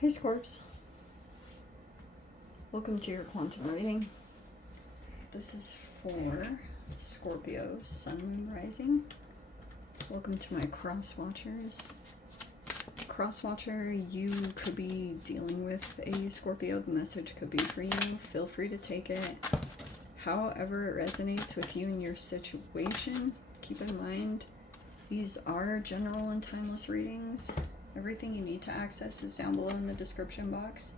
Hey Scorps, welcome to your quantum reading. This is for Scorpio, Sun, Moon, Rising. Welcome to my cross watchers. Cross watcher, you could be dealing with a Scorpio. The message could be for you. Feel free to take it however it resonates with you and your situation. Keep in mind, these are general and timeless readings. Everything you need to access is down below in the description box.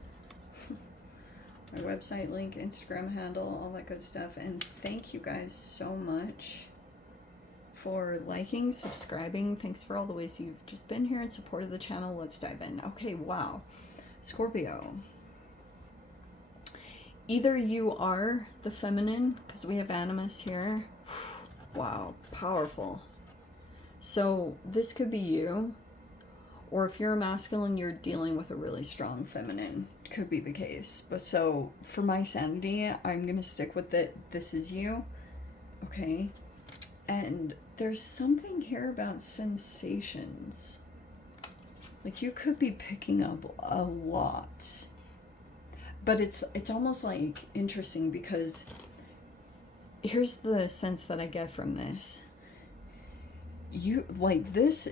My website link, Instagram handle, all that good stuff. And thank you guys so much for liking, subscribing. Thanks for all the ways you've just been here and supported the channel. Let's dive in. Okay, wow. Scorpio. Either you are the feminine, because we have animus here. Wow, powerful. So this could be you. Or if you're a masculine, you're dealing with a really strong feminine. Could be the case. But so, for my sanity, I'm going to stick with it. This is you. Okay? And there's something here about sensations. Like, you could be picking up a lot. But it's almost like interesting because here's the sense that I get from this. You, like this...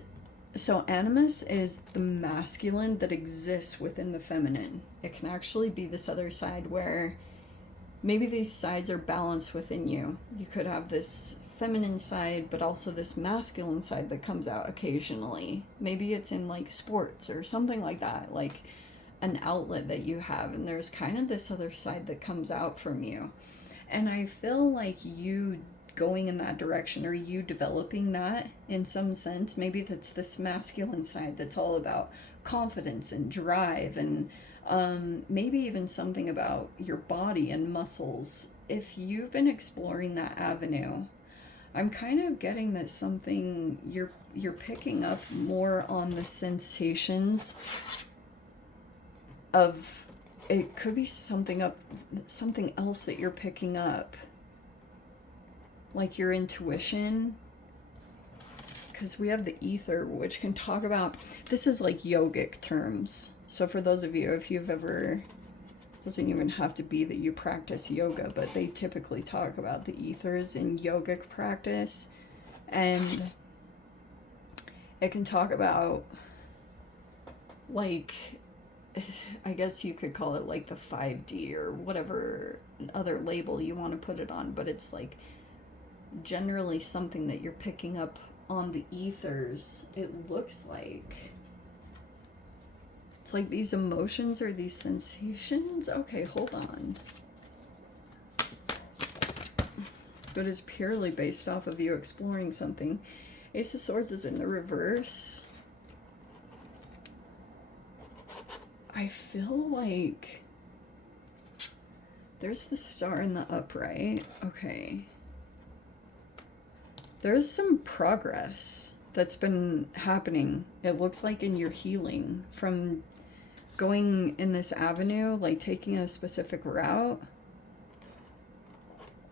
So animus is the masculine that exists within the feminine. It can actually be this other side where maybe these sides are balanced within you. You could have this feminine side, but also this masculine side that comes out occasionally. Maybe it's in like sports or something like that, like an outlet that you have. And there's kind of this other side that comes out from you. And I feel like you going in that direction, or you developing that in some sense. Maybe that's this masculine side that's all about confidence and drive, and maybe even something about your body and muscles. If you've been exploring that avenue, I'm kind of getting that something you're picking up more on the sensations of, it could be something else that you're picking up, like your intuition, because we have the ether, which can talk about, this is like yogic terms. So for those of you, if you've ever, it doesn't even have to be that you practice yoga, but they typically talk about the ethers in yogic practice. And it can talk about, like, I guess you could call it like the 5D or whatever other label you want to put it on, but it's like generally something that you're picking up on the ethers. It looks like it's like these emotions or these sensations. Okay, hold on. But it's purely based off of you exploring something. Ace of Swords is in the reverse. I feel like there's the star in the upright. Okay. There's some progress that's been happening, it looks like, in your healing from going in this avenue, like taking a specific route.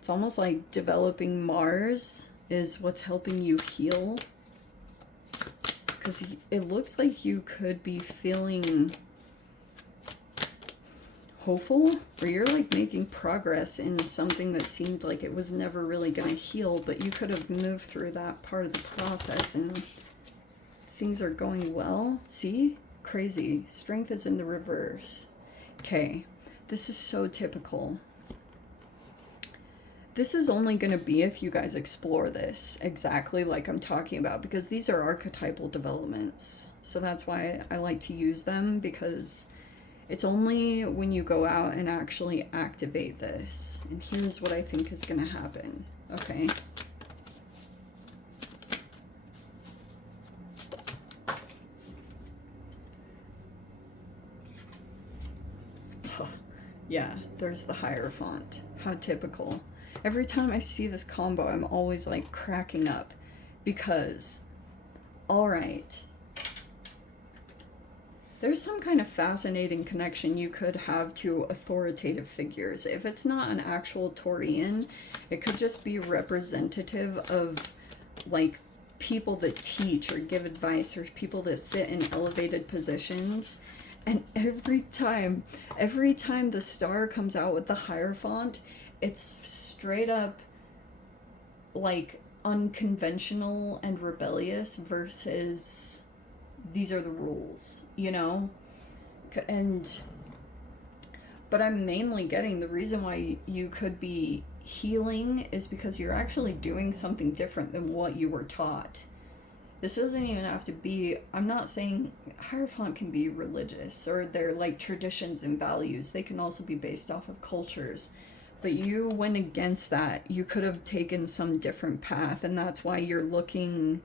It's almost like developing Mars is what's helping you heal, because it looks like you could be feeling hopeful, or you're like making progress in something that seemed like it was never really going to heal, but you could have moved through that part of the process and things are going well. See? Crazy. Strength is in the reverse. Okay. This is so typical. This is only going to be if you guys explore this exactly like I'm talking about, because these are archetypal developments. So that's why I like to use them, because it's only when you go out and actually activate this. And here's what I think is going to happen. Okay. Oh, yeah, there's the Hierophant. How typical. Every time I see this combo, I'm always like cracking up, because, all right, there's some kind of fascinating connection you could have to authoritative figures. If it's not an actual Taurian, it could just be representative of like people that teach or give advice, or people that sit in elevated positions. And every time the star comes out with the Hierophant, it's straight up like unconventional and rebellious versus these are the rules, you know? And but I'm mainly getting the reason why you could be healing is because you're actually doing something different than what you were taught. This doesn't even have to be, I'm not saying Hierophant can be religious or they're like traditions and values. They can also be based off of cultures. But you went against that. You could have taken some different path, and that's why you're looking,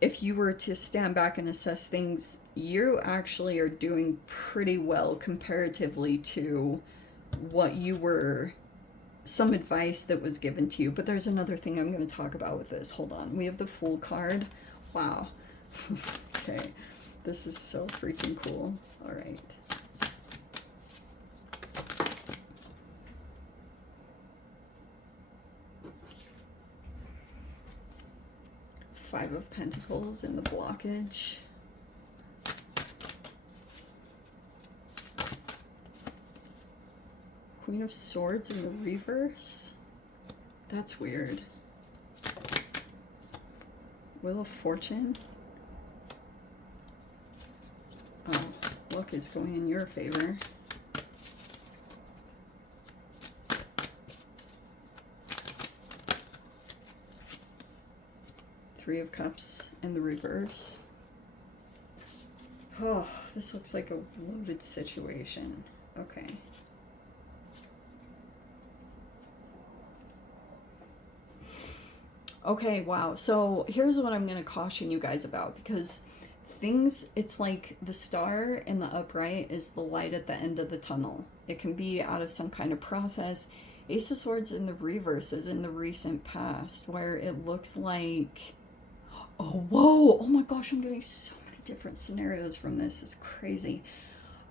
if you were to stand back and assess things, you actually are doing pretty well comparatively to what you were, some advice that was given to you. But there's another thing I'm going to talk about with this. Hold on. We have the Fool card. Wow. Okay. This is so freaking cool. All right. Five of Pentacles in the blockage. Queen of Swords in the reverse. That's weird. Wheel of Fortune. Oh, luck is going in your favor. Three of Cups in the reverse. Oh, this looks like a loaded situation. Okay. Okay, wow. So here's what I'm going to caution you guys about, because things, it's like the star in the upright is the light at the end of the tunnel. It can be out of some kind of process. Ace of Swords in the reverse is in the recent past, where it looks like, oh, whoa, oh my gosh, I'm getting so many different scenarios from this. It's crazy.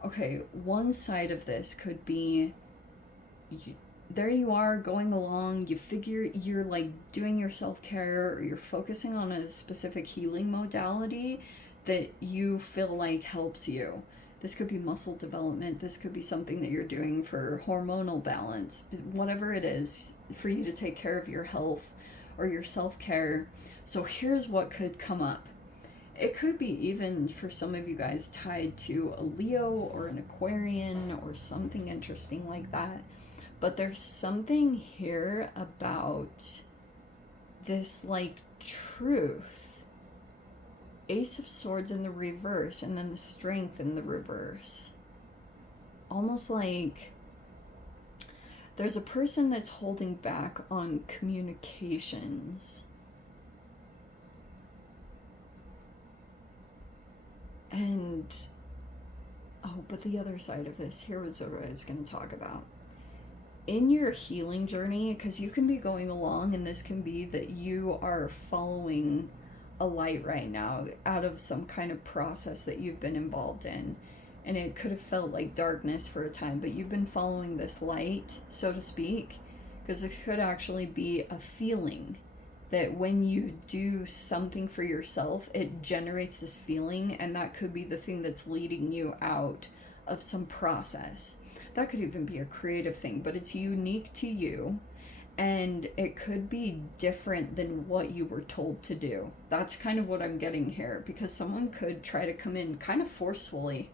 Okay, one side of this could be, there you are going along, you figure you're like doing your self-care, or you're focusing on a specific healing modality that you feel like helps you. This could be muscle development, this could be something that you're doing for hormonal balance, whatever it is, for you to take care of your health or your self-care. So here's what could come up. It could be even for some of you guys tied to a Leo or an Aquarian or something interesting like that. But there's something here about this, like, truth. Ace of Swords in the reverse, and then the Strength in the reverse. Almost like there's a person that's holding back on communications. And, oh, but the other side of this, here was what I was going to talk about. In your healing journey, because you can be going along, and this can be that you are following a light right now out of some kind of process that you've been involved in, and it could have felt like darkness for a time, but you've been following this light, so to speak, because this could actually be a feeling that when you do something for yourself, it generates this feeling, and that could be the thing that's leading you out of some process. That could even be a creative thing, but it's unique to you, and it could be different than what you were told to do. That's kind of what I'm getting here, because someone could try to come in kind of forcefully.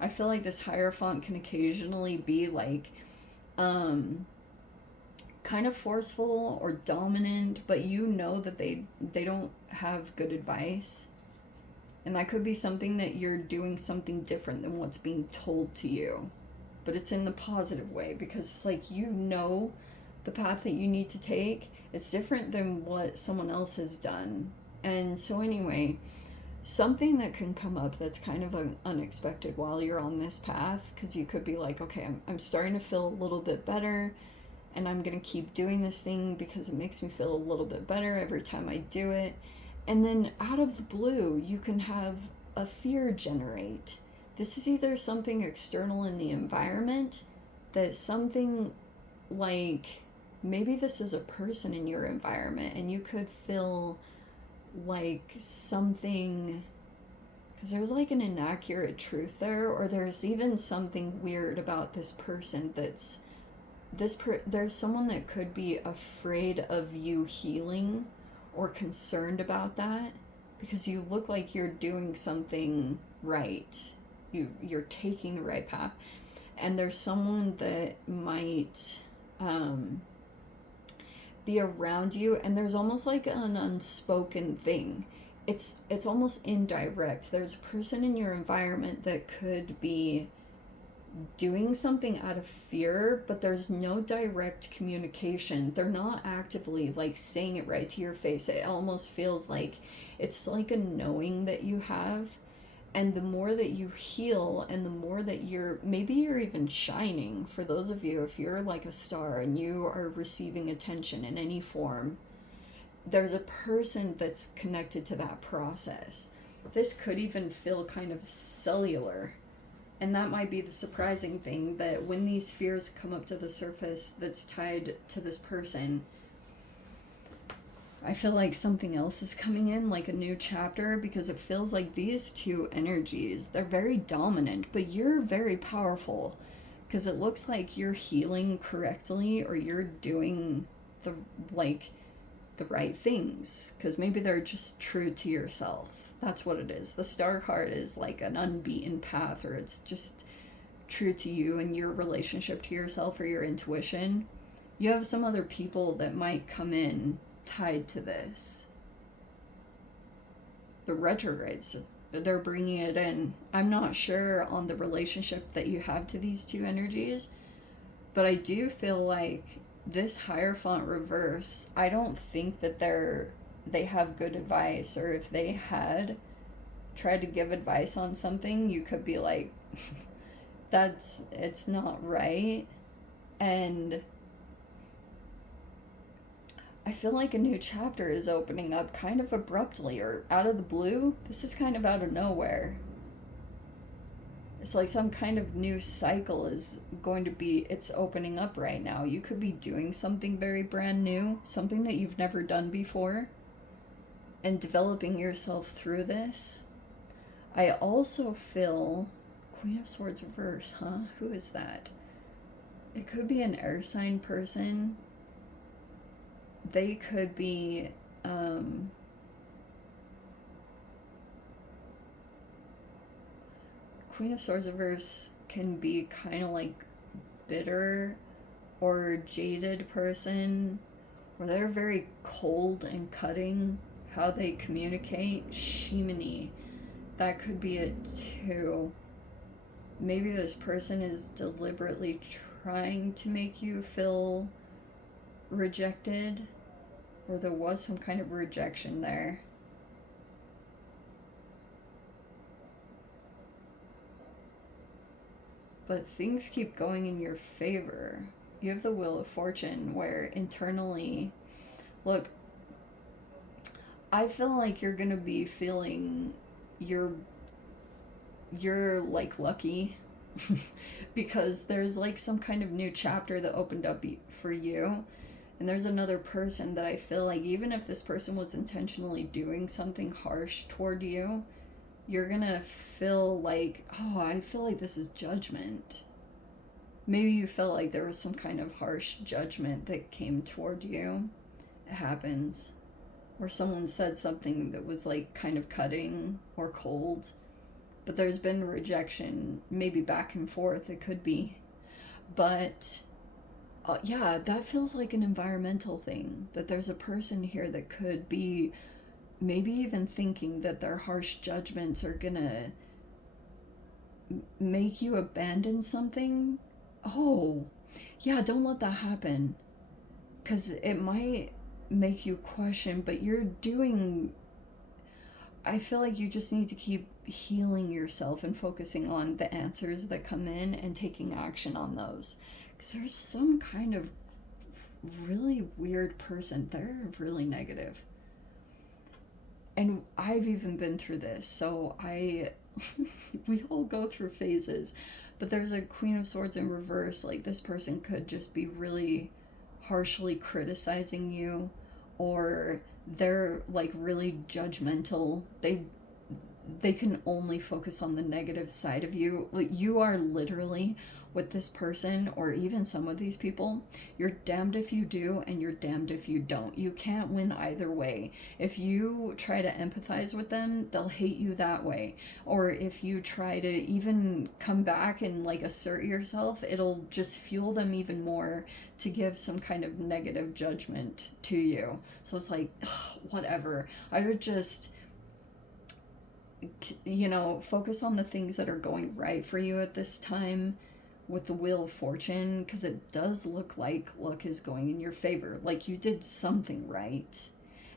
I feel like this Hierophant can occasionally be like, kind of forceful or dominant, but you know that they don't have good advice. And that could be something that you're doing something different than what's being told to you. But it's in the positive way, because it's like, you know, the path that you need to take is different than what someone else has done. And so anyway, something that can come up that's kind of unexpected while you're on this path, because you could be like, okay, I'm starting to feel a little bit better, and I'm going to keep doing this thing because it makes me feel a little bit better every time I do it. And then out of the blue, you can have a fear generate. This is either something external in the environment, that something like, maybe this is a person in your environment, and you could feel like something, because there's like an inaccurate truth there, or there's even something weird about this person that's there's someone that could be afraid of you healing or concerned about that, because you look like you're doing something right. You're taking the right path. And there's someone that might be around you, and there's almost like an unspoken thing. It's almost indirect. There's a person in your environment that could be doing something out of fear, but there's no direct communication. They're not actively like saying it right to your face. It almost feels like it's like a knowing that you have. And the more that you heal, and the more that maybe you're even shining, for those of you, if you're like a star and you are receiving attention in any form, there's a person that's connected to that process. This could even feel kind of cellular. And that might be the surprising thing, that when these fears come up to the surface that's tied to this person, I feel like something else is coming in, like a new chapter, because it feels like these two energies, they're very dominant, but you're very powerful, because it looks like you're healing correctly, or you're doing the right things, because maybe they're just true to yourself. That's what it is. The star card is like an unbeaten path, or it's just true to you and your relationship to yourself or your intuition. You have some other people that might come in tied to this. The retrogrades, they're bringing it in. I'm not sure on the relationship that you have to these two energies, but I do feel like this Hierophant reverse, I don't think that they have good advice, or if they had tried to give advice on something, you could be like, it's not right. And I feel like a new chapter is opening up kind of abruptly, or out of the blue. This is kind of out of nowhere. It's like some kind of new cycle is it's opening up right now. You could be doing something very brand new, something that you've never done before, and developing yourself through this. I also feel Queen of Swords reverse, huh? Who is that? It could be an air sign person. They could be Queen of Swords reverse can be kind of like bitter or jaded person, or they're very cold and cutting how they communicate. Shimony, that could be it too. Maybe this person is deliberately trying to make you feel rejected, or there was some kind of rejection there. But things keep going in your favor. You have the Wheel of Fortune, where internally, look, I feel like you're gonna be feeling you're like lucky because there's like some kind of new chapter that opened up for you. And there's another person that I feel like, even if this person was intentionally doing something harsh toward you, you're gonna feel like, oh, I feel like this is judgment. Maybe you felt like there was some kind of harsh judgment that came toward you. It happens. Or someone said something that was like kind of cutting or cold. But there's been rejection, maybe back and forth, it could be. But yeah, that feels like an environmental thing. That there's a person here that could be maybe even thinking that their harsh judgments are gonna make you abandon something. Oh, yeah, don't let that happen. Because it might make you question, but I feel like you just need to keep healing yourself and focusing on the answers that come in and taking action on those. Because there's some kind of really weird person. They're really negative. And I've even been through this, so we all go through phases. But there's a Queen of Swords in reverse. Like, this person could just be really harshly criticizing you, or they're like really judgmental. they can only focus on the negative side of you. Like, you are literally, with this person, or even some of these people, you're damned if you do and you're damned if you don't. You can't win either way. If you try to empathize with them, they'll hate you that way. Or if you try to even come back and like assert yourself, it'll just fuel them even more to give some kind of negative judgment to you. So it's like, ugh, whatever. I would just, you know, focus on the things that are going right for you at this time with the Wheel of Fortune, because it does look like luck is going in your favor. Like, you did something right.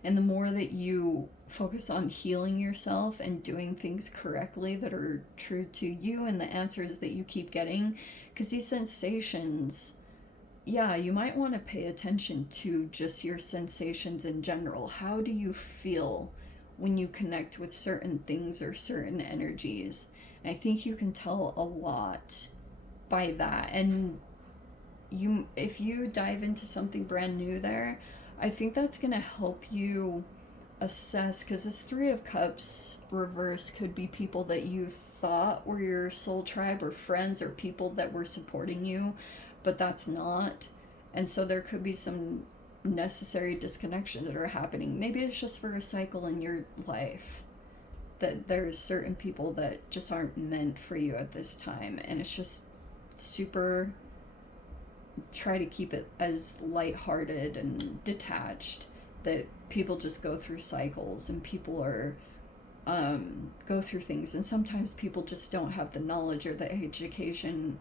And the more that you focus on healing yourself and doing things correctly that are true to you and the answers that you keep getting, because these sensations, yeah, you might want to pay attention to just your sensations in general. How do you feel when you connect with certain things or certain energies? And I think you can tell a lot by that. And you, if you dive into something brand new there, I think that's going to help you assess, because this Three of Cups reverse could be people that you thought were your soul tribe or friends or people that were supporting you, but that's not. And so there could be some necessary disconnections that are happening. Maybe it's just for a cycle in your life that there's certain people that just aren't meant for you at this time, and it's just super, try to keep it as lighthearted and detached, that people just go through cycles and people are go through things, and sometimes people just don't have the knowledge or the education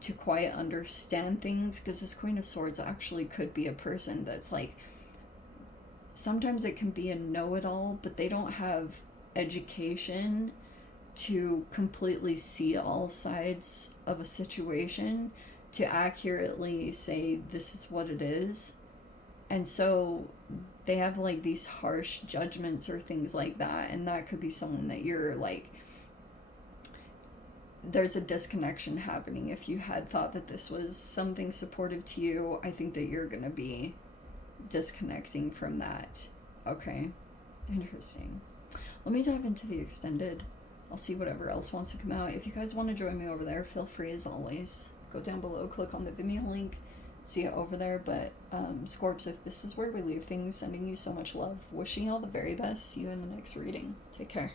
to quite understand things, because this Queen of Swords actually could be a person that's like, sometimes it can be a know-it-all, but they don't have education to completely see all sides of a situation to accurately say this is what it is. And so they have like these harsh judgments or things like that, and that could be someone that you're like, there's a disconnection happening. If you had thought that this was something supportive to you, I think that you're gonna be disconnecting from that. Okay, interesting. Let me dive into the extended. I'll see whatever else wants to come out. If you guys want to join me over there, feel free as always. Go down below, click on the Vimeo link, see it over there. But Scorps, if this is where we leave things, sending you so much love, wishing you all the very best. See you in the next reading. Take care.